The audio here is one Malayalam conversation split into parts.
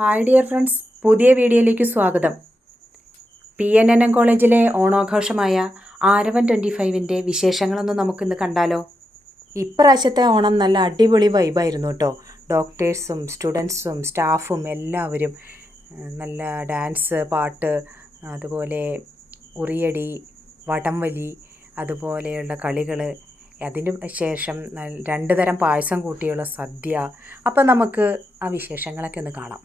ഹായ് ഡിയർ ഫ്രണ്ട്സ് പുതിയ വീഡിയോയിലേക്ക് സ്വാഗതം. പി എൻ എൻ എം കോളേജിലെ ഓണാഘോഷമായ ആരവൻ ട്വന്റി ഫൈവിന്റെ വിശേഷങ്ങളൊന്നും നമുക്കിന്ന് കണ്ടാലോ? ഇപ്രാവശ്യത്തെ ഓണം നല്ല അടിപൊളി വൈബായിരുന്നു കേട്ടോ. ഡോക്ടേഴ്സും സ്റ്റുഡൻസും സ്റ്റാഫും എല്ലാവരും നല്ല ഡാൻസ് പാട്ട് അതുപോലെ ഉറിയടി വടംവലി അതുപോലെയുള്ള കളികൾ അതിന് ശേഷം രണ്ട് തരം പായസം കൂട്ടിയുള്ള സദ്യ. അപ്പം നമുക്ക് ആ വിശേഷങ്ങളൊക്കെ ഒന്ന് കാണാം.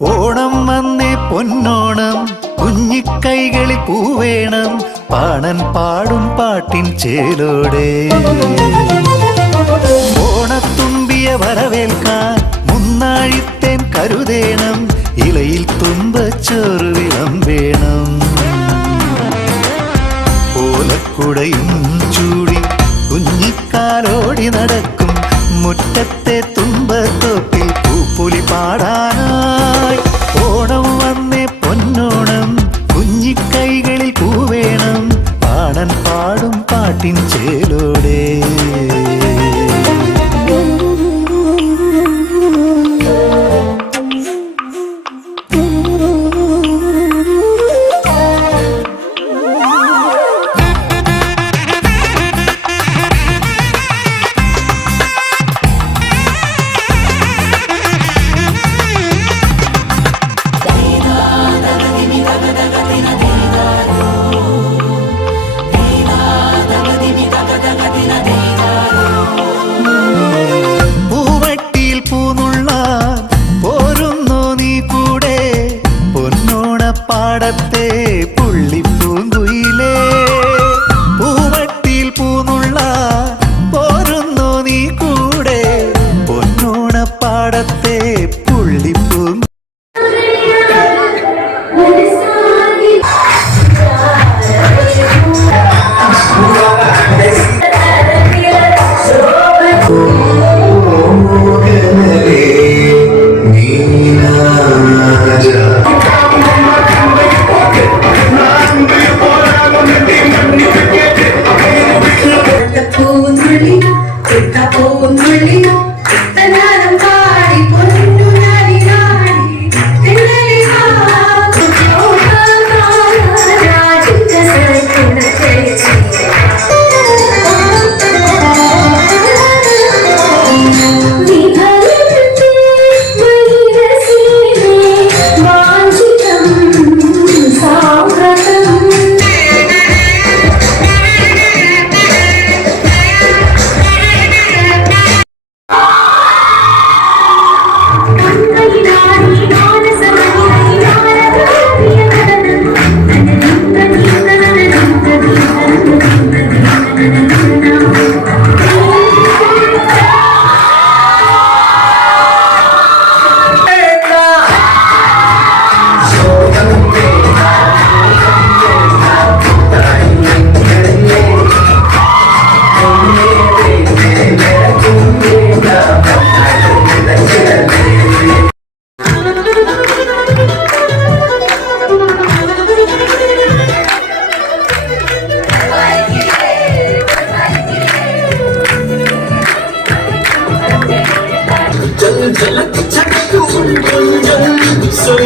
ഓണം വന്നേ പൊന്നോണം കുഞ്ഞിക്കൈകളിൽ പൂവേണം പാണൻ പാടും പാട്ടിൻ ചേലോടെ. ഓണത്തുമ്പിയ വരവേൽക്കാൻ മുന്നാഴിത്തേൻ കരുതേണം ഇലയിൽ തുമ്പച്ചോറ് വേണം ഓലക്കുടയും ചൂടി കുഞ്ഞിക്കാലോടി നടക്കും മുറ്റത്തെ തുമ്പത്തോപ്പിൽ புலி பாடானாய் ஓடவும் പൊന്നോണപ്പാടത്തെ പുള്ളിപ്പൂങ്കുയിലേ പൂവട്ടിയിൽ പൂന്നുള്ള പോരുന്നു നീ കൂടെ. പൊന്നൂണ പുള്ളിപ്പൂങ്കുയിലേ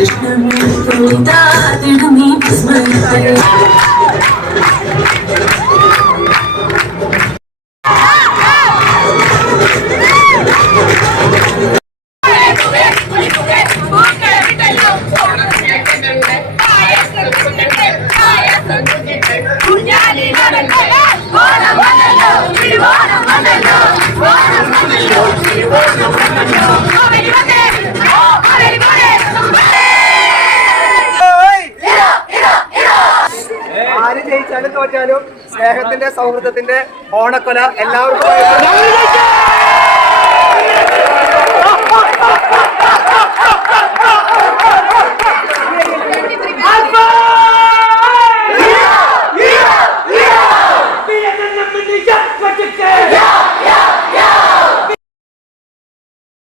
കൃഷ്ണമേ തോറ്റാലും സ്നേഹത്തിന്റെ സൗഹൃദത്തിന്റെ ഓണക്കൊല എല്ലാവർക്കും